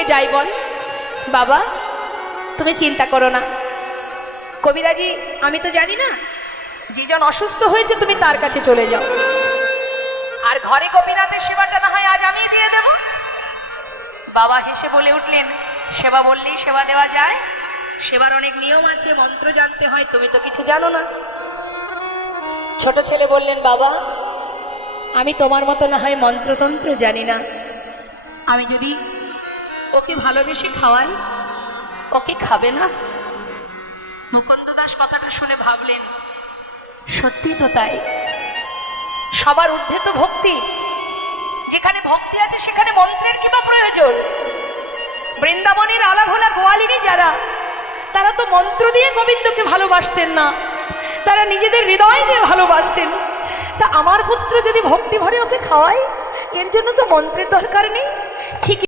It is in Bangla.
দিকে যাই বল? বাবা তুমি চিন্তা করো না, কবিরাজি আমি তো জানি না, যেজন অসুস্থ হয়েছে তুমি তার কাছে চলে যাও, আর ঘরে গোপীনাথের সেবাটা না হয় আজ আমি দিয়ে দেব। বাবা হেসে বলে উঠলেন, সেবা বললেই সেবা দেওয়া যায়? সেবার অনেক নিয়ম আছে, মন্ত্র জানতে হয়, তুমি তো কিছু জানো না। ছোট ছেলে বললেন, বাবা আমি তোমার মতো না হয় মন্ত্রতন্ত্র জানি না, আমি যদি ওকে ভালোবেসে খাওয়াই ওকে খাবে না? মুকুন্দ দাস কথাটা শুনে ভাবলেন, সত্যি তো তাই, সবার ঊর্ধ্বে তো ভক্তি, যেখানে ভক্তি আছে সেখানে মন্ত্রের কি বা প্রয়োজন? বৃন্দাবনের আলাভোলা গোয়ালিনী যারা, তারা তো মন্ত্র দিয়ে গোবিন্দকে ভালোবাসতেন না, তারা নিজেদের হৃদয় দিয়ে ভালোবাসতেন। তা আমার পুত্র যদি ভক্তি ভরে ওকে খাওয়ায়, এর জন্য তো মন্ত্রের দরকার নেই। ঠিক